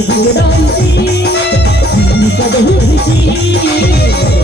Thank you.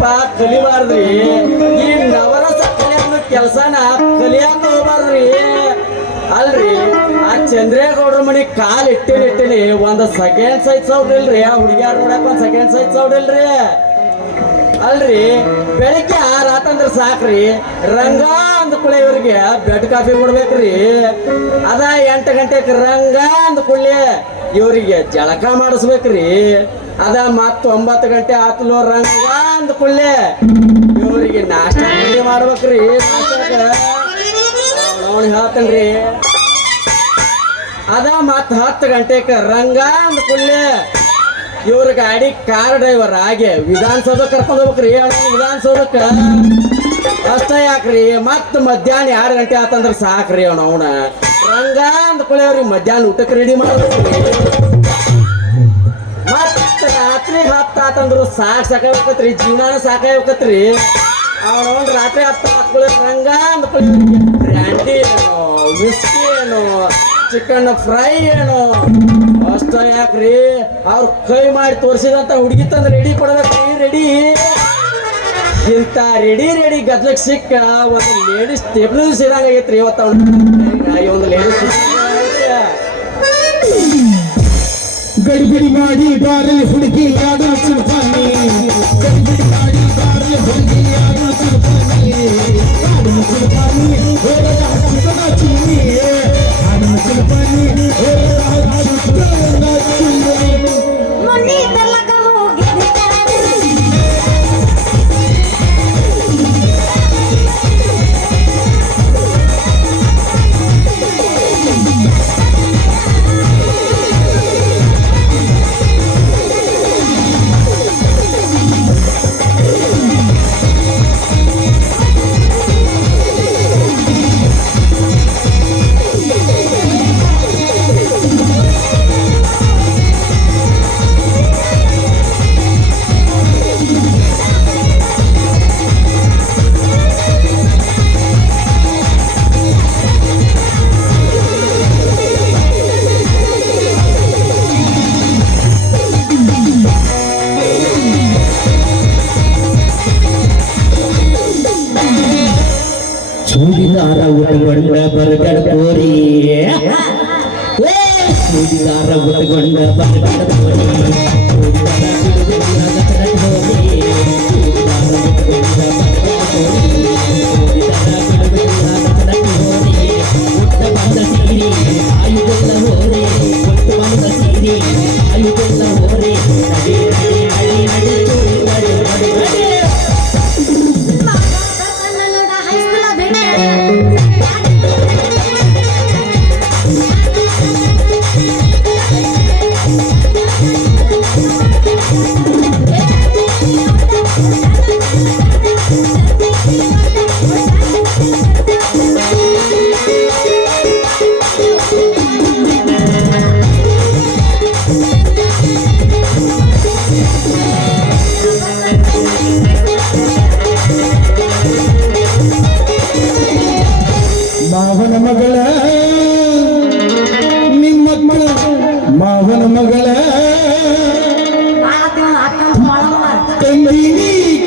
ಕಲಿಬಾರ್ದ್ರಿಪ್ಪ ಕಲಿಬಾರ್ದ್ರಿ. ಈ ನವರಸ ಕಲಿಯೋ ಕೆಲಸನ ಕಲಿಯಾಕ ಹೋಗ್ಬಾರ್ದ್ರಿ. ಅಲ್ರಿ, ಆ ಚಂದ್ರೇಗೌಡ್ರ ಮನಿ ಕಾಲ್ ಇಟ್ಟಿನ, ಇಟ್ಟಿನಿ. ಒಂದ್ ಸೆಕೆಂಡ್ ಸೈಜ್ ಸೌಡ್ ಇಲ್ರಿ. ಆ ಹುಡುಗಿಯಾರ ನೋಡಕ್ ಒಂದ್ ಸೆಕೆಂಡ್ ಸೈಜ್ ಸೌಡ್ ಇಲ್ರಿ. ಅಲ್ರಿ, ಬೆಳಿಗ್ಗೆ ಆ ಆತಂದ್ರ ಸಾಕ್ರಿ. ರಂಗ ಅಂದ್ಕೂಳೆ ಇವ್ರಿಗೆ ಬೆಡ್ ಕಾಫಿ ಕೊಡ್ಬೇಕ್ರಿ. ಅದ ಎಂಟು ಗಂಟೆಗೆ ರಂಗ ಕುಳ್ಳಿ ಇವರಿಗೆ ಜಳಕ ಮಾಡಿಸ್ಬೇಕ್ರಿ. ಅದ ಮತ್ತ ಒಂಬತ್ತು ಗಂಟೆ ಆತ್ಲೋ ರಂಗ ಅಂದ ಕೂಡಲೇ ಇವರಿಗೆ ನಾಷ್ಟ ರೆಡಿ ಮಾಡ್ಬೇಕ್ರಿ? ನೋಡಿ ಹೇಳ್ತೇನ್ರಿ. ಅದ ಮತ್ತ ಹತ್ತು ಗಂಟೆಗೆ ರಂಗ ಅಂದ ಕುಳ್ಳೆ ಇವ್ರ ಗಾಡಿ ಕಾರ್ ಡ್ರೈವರ್ ಹಾಗೆ ವಿಧಾನಸೌಧ ಕರ್ಕೊಂಡು ಹೋಗ್ಬೇಕ್ರಿ ವಿಧಾನಸೌಧಕ್ಕೆ ವಿಧಾನಸೌಧಕ್ಕ ಅಷ್ಟ ಯಾಕ್ರಿ? ಮತ್ತೆ ಮಧ್ಯಾಹ್ನ ಎರಡು ಗಂಟೆ ಆತಂದ್ರ ಸಾಕ್ರಿ ಅವನ ಅವನ ರಂಗ ಅಂದ್ಕೊಳ್ಳೆ ಅವ್ರಿಗೆ ಮಧ್ಯಾಹ್ನ ಊಟಕ್ಕೆ ರೆಡಿ ಮಾಡ್ಬೇಕ್ರಿ. ಮತ್ತ ರಾತ್ರಿ ಹತ್ತು ಆತಂದ್ರು. ಸಾಕ್ ಸಾಕಾಗ್ಬೇಕತ್ರಿ ಜೀವನ ಸಾಕಾಗ್ಬೇಕತ್ರಿ ಅವನವನ್ ರಾತ್ರಿ ಹತ್ತ ಹತ್ಕೊಳ್ಳಿ ರಂಗ ಬ್ರ್ಯಾಂಡಿ ಏನು? ವಿಸ್ಕಿ ಏನು? ಚಿಕನ್ ಫ್ರೈ ಏನು? ಅಷ್ಟ ಯಾಕ್ರಿ? ಅವ್ರ ಕೈ ಮಾಡಿ ತೋರಿಸಿದಂತ ಹುಡುಗಿ ತಂದ್ರೆ ರೆಡಿ ಕೊಡ್ಬೇಕ್ರಿ ರೆಡಿ ಇಂತ ರೆಡಿ ರೆಡಿ ಗದ್ಲಕ್ ಸಿಕ್ಕ ಒಂದು ಲೇಡೀಸ್ ಟೇಬಲ್ ಸೇರಂಗ ಆಗೈತ್ರಿ ಇವತ್ತು ಒಂದು ಲೇಡೀಸ್ गड़बड़ी माड़ी बारे फुड़की यादों सुल्तानी गड़बड़ी मारी बारल हुड़की यादों सुल्तानी यादों सुल्तानी और राहत सुल्ताना चीनी यादों सुल्तानी और राहत सुल्ताना चुनी मनी इधर लगा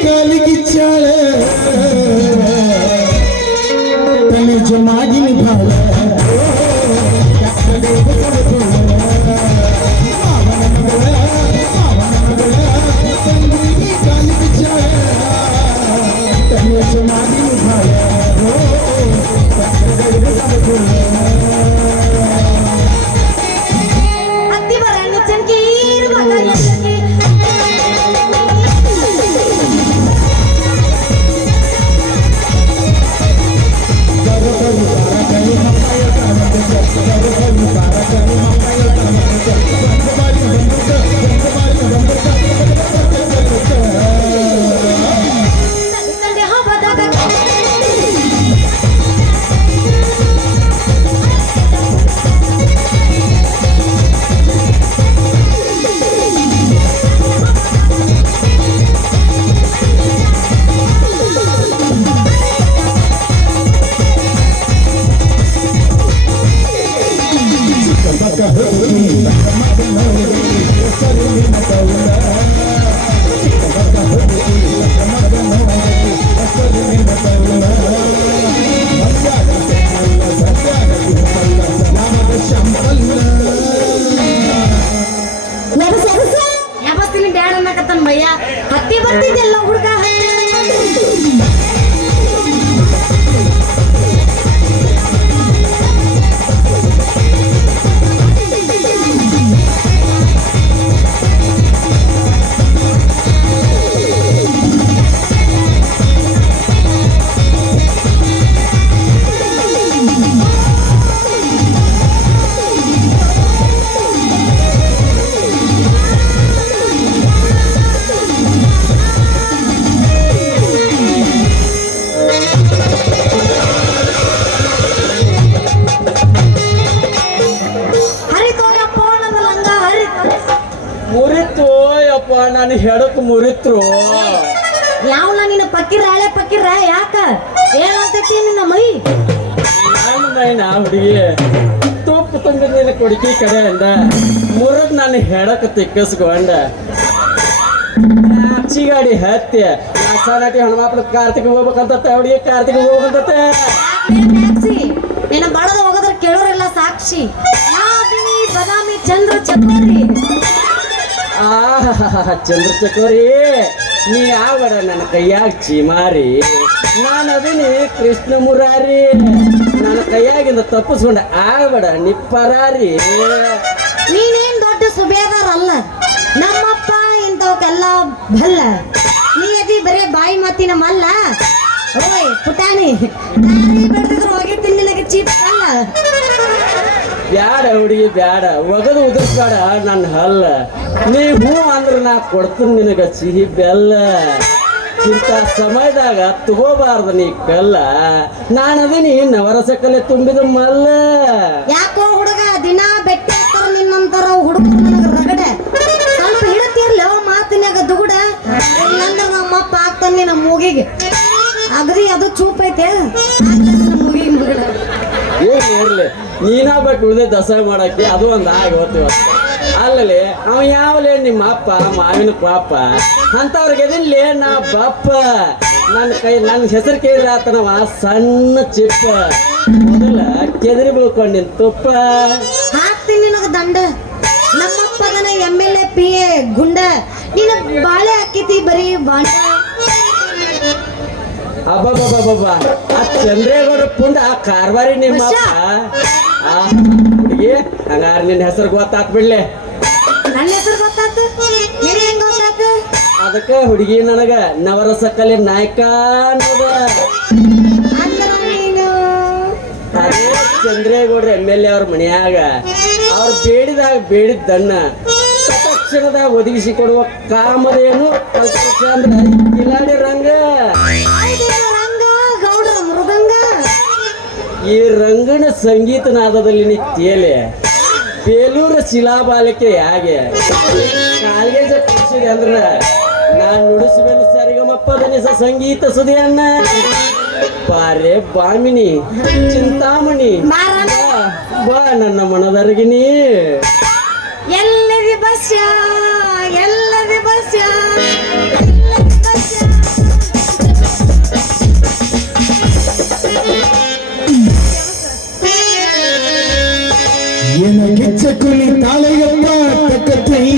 కలిగిచ్చాడే తన జమాజిని భావ ಅನ್ನಕತ್ತಾನ ಭಯ್ಯ ಹತ್ತಿ ಬರ್ತಿದ್ದೆಲ್ಲ ಹುಡುಗ ಹೆಡಕ್ ಮುರಿತ್ರು. ಯಾವನ ನಿನ್ನ ಪಕ್ಕಿರ ಹಳೆ ಪಕ್ಕಿರ ಯಾಕ? ಏನಂತೈತಿ ನಿನ್ನ ಮೈ? ನಾನು ಮೈನ ಹುಡುಗಿ. ತುಪ್ಪ ತುಂಬಿದ ಕಡೆ ಅಂದ. ಮುರದ್ ನಾನು ಹೆಡಕ್ ತಿಕ್ಕಸ್ಕೊಂಡ. ಚಿಗಾಡಿ ಗಾಡಿ ಹತ್ತಿ. ಅಸಾನಟಿ ಹನುಮಾಪುರ ಕಾರ್ತಿಕ್ ಹೋಗ್ಬೇಕಂತ ಹುಡುಗಿ ಕಾರ್ತಿಕ್ ಹೋಗ್ಬೇಕಂತ ನಿನ್ನ ಬಡದ ಹೋಗೋದ್ರ ಕೇಳೋರೆಲ್ಲ ಸಾಕ್ಷಿ. ಬದಾಮಿ ಚಂದ್ರ ಚಕೋರಿ ಆಹ್, ಚಂದ್ರ ಚಕೋರಿ, ನೀ ಆಗಡ ನನ್ನ ಕೈಯಾಗ ಚೀಮಾರಿ. ನಾನು ಅದೀನಿ ಕೃಷ್ಣ ಮುರಾರಿ. ನನ್ನ ಕೈಯಾಗಿಂದ ತಪ್ಪಿಸ್ಕೊಂಡ ಆಗಬೇಡ ನಿಪ್ಪರಾರಿ ಪರಾರಿ. ನೀನೇನ್ ದೊಡ್ಡ ಸುಬೇದಾರಲ್ಲ? ನಮ್ಮಪ್ಪ ಇಂಥವಕ್ಕೆಲ್ಲ ಬಲ್ಲ. ನೀ ಅದಿ ಬರೀ ಬಾಯಿ ಮಾತಿನ ಮಲ್ಲ. ಓಯ್ ಪುಟಾಣಿ ದಾರಿ ಬೆಳೆದಿದ್ರು ಹೋಗಿ ನಿನಗೆ ಚೀಪ್ ಅಲ್ಲ. ಬ್ಯಾಡ ಹುಡುಗಿ, ಬ್ಯಾಡ. ಒಗದು ಉದುರ್ಸ್ಬೇಡ ನನ್ನ ಹಲ್ಲ. ನೀ ಹೂ ಅಂದ್ರೆ ನಾ ಕೊಡ್ತೀನಿ ನಿನಗ ಸಿಹಿ ಬೆಲ್ಲ. ಇಂಥ ಸಮಯದಾಗ ತಗೋಬಾರ್ದು ನೀ ಕಲ್ಲ ನಾನು ಅದೀನಿ ನವರಸ ಕಲೆ ತುಂಬಿದ ಮಲ್ಲ. ಯಾಕೋ ಹುಡುಗ, ದಿನ ಬೆಟ್ಟ ನಿನ್ನಂತರ ಹುಡುಗ ರಗಡೆ. ಸ್ವಲ್ಪ ಹಿಡತಿರ್ಲಿ ಮಾತಿನಾಗ ದುಗುಡ. ಇಲ್ಲಂದ್ರ ನಮ್ಮಪ್ಪ ಆಗ್ತಾನೆ ನಿನ್ನ ಮೂಗಿಗೆ. ಅಗ್ರಿ, ಅದು ಚೂಪ್ ಐತೆ. ನೀನಾ ಬಟ್ ಉಳಿದ ದಸರಾ ಮಾಡಕ್ಕೆ ಅದು ಒಂದು ಆಗಿ ಇವತ್ತು. ಅಲ್ಲಲ್ಲಿ ಅವ ಯಾವಲೇ ನಿಮ್ಮ ಅಪ್ಪ ಮಾವಿನ ಪಾಪ ಅಂಥವ್ರಿಗೆ ಎದಿನ್ಲೇ ನಾ ಬಪ್ಪ. ನನ್ನ ಕೈ ನನ್ನ ಹೆಸರು ಕೇಳಿದ್ರೆ ಆತನವ ಸಣ್ಣ ಚಿಪ್ಪ. ಮೊದಲ ಕೆದರಿ ಬೀಳ್ಕೊಂಡಿನ ತುಪ್ಪ. ಹಾಕ್ತೀನಿ ನಿನಗೆ ದಂಡ. ನಮ್ಮಪ್ಪದನ M L A P A ಗುಂಡ. ನಿನ್ನ ಬಾಳೆ ಹಾಕಿತಿ ಬರೀ ಬಾಂಡ. ಅಬ್ಬಬ್ಬಬ್ಬಬ್ಬ ಆ ಚಂದ್ರೇಗೌಡ ಪುಂಡ ಆ ಕಾರವಾರಿ ನಿಮ್ಮ ಅಪ್ಪ. ಆ ಹುಡುಗಿ ಹಂಗಾರೆ ನಿನ್ನ ಹೆಸರು ಗೊತ್ತಾತ್ ಬಿಡ್ಲೆ. ನನ್ನ ಹೆಸರು ಗೊತ್ತಾತು? ನಿನಗೆ ಹೆಂಗ್ ಗೊತ್ತಾತು? ಅದಕ್ಕೆ ಹುಡುಗಿ ನನಗ ನವರಸ ಕಲೆ ನಾಯಕ ಅನ್ನೋದ. ಅಂದ್ರ ನೀನು? ಅದೇ ಚಂದ್ರೇಗೌಡ್ರ ಎಂ ಎಲ್ ಎ ಅವ್ರ ಮನ್ಯಾಗ. ಅವ್ರು ಬೇಡಿದಾಗ ಬೇಡಿದ್ದನ್ನ ತಕ್ಷಣದಾಗ ಒದಗಿಸಿ ಕೊಡುವ ಕಾಮಧೇನು ಏನು ಅಂದ್ರ ಕಿಲಾಡಿ ಈ ರಂಗನ ಸಂಗೀತ ನಾದದಲ್ಲಿ ನೀ ತೇಲೆ. ಬೇಲೂರು ಶಿಲಾಬಾಲಿಕೆ ಹೇಗೆ. ಕಾಲ್ಗೆಜ ಕೃಷಿಗೆ ಅಂದ್ರ ನಾನ್ ನುಡಿಸುವೆನು ಸರಿಗಮಪ್ಪ ದನಿಸ ಸಂಗೀತ ಸುದಿಯನ್ನ. ಬಾರೆ ಬಾಮಿನಿ ಚಿಂತಾಮಣಿ ಬಾ, ನನ್ನ ಮನದರ್ಗಿನಿ. ಎಲ್ಲದಿ ಬಸ್ಯ? ಏನ ಗೆಚ್ಚ ಕುಲಿ ತಾಳೆಯಪ್ಪ ತಕ್ಕತ್ರಿ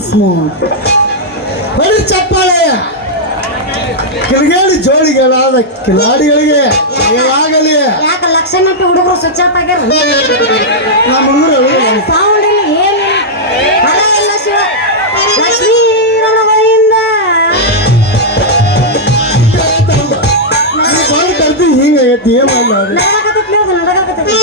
ಮೋರ್ ಒನ್ಸ್ ಮೋರ್ ಬರೀ ಚಪ್ಪಾಳೆಯ ಕಿರಿಗೇಡಿ ಜೋಡಿಗಳಾದ ಕಿಲಾಡಿಗಳಿಗೆ ಜಯವಾಗಲಿ ಯಾಕ ಲಕ್ಷ ನಟ್ಟು ಹುಡುಗರು ಸ್ವಿಚ್ ಆಫ್ ಆಗ್ಯಾರ ನಮ್ಮ ಹುಡುಗರು ಸೌಂಡ್ ಇಲ್ಲ ಏನು ಹರ ಇಲ್ಲ ಶಿವ ಲಕ್ಷ್ಮೀ ಗೋವಿಂದ ಬಾಳಿ ಕರ್ತಿ ಹಿಂಗಾಗೈತಿ ಏನ್ ಮಾಡಲ್ಲ ಅದು? ನಡಗಾಕತ್ತೈತಿ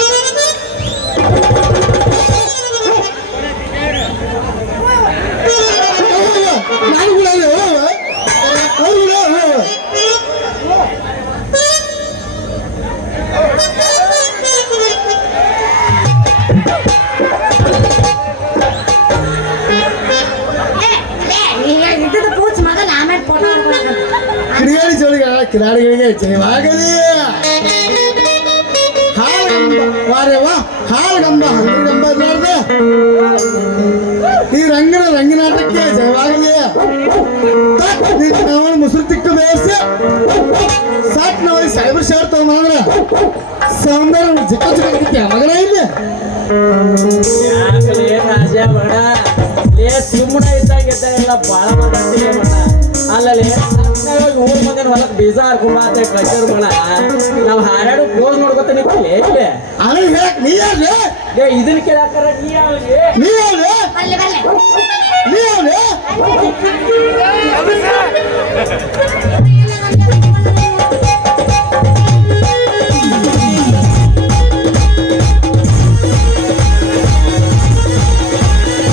ಕಿಲಾಡಿಗಳಿಗೆ ಜಯವಾಗಲಿ. ಹಾಲ್ಗಂಬ ವಾರ್ಯವ ಹಂಗಂಬ ಈ ರಂಗನ ರಂಗನಾಟಕ್ಕೆ ಜಯವಾಗಲಿ. ಮುಸುರು ತಿಕ್ಕು ಬೇಯಿಸಿ. ಸಾಕ್ ನಾವು ಸೈಬರ್ ಶೇರ್ ತಗೊಂಡ್ರ ಸೌಂದರ್ಯ ಜಿಕ್ಕ ಜಿಕ್ಕ ಮಗನ ಇಲ್ಲಿ? ಸಿಮ್ಮಣ ಇದ್ದಾಗ ಇದ್ದ ಎಲ್ಲ ಬಾಳ ಮಾತಾಡ್ತೀನಿ ಅಲ್ಲಲೇ ಸಣ್ಣಗಾಗಿ ಮಂದಿ ಮಂದಿನ ಹೊಲಕ್ ಬೀಜ ಹರ್ಕೊಂಡ್ ಮಾತೆ ಬೇಡ ನಾವ್ ಹಾರಾಡು ಪೋಸ್ ನೋಡ್ಕೊತ ನಿಂತಿಲ್ಲ ಇಲ್ಲಿ ನೀ ಲೇ ಇದನ್ನ ಕೇಳಾಕರ ನೀ ನೀ ಯಾರ್ಲೆ ಬಲ್ಲೆ ಬಲ್ಲೆ ನೀ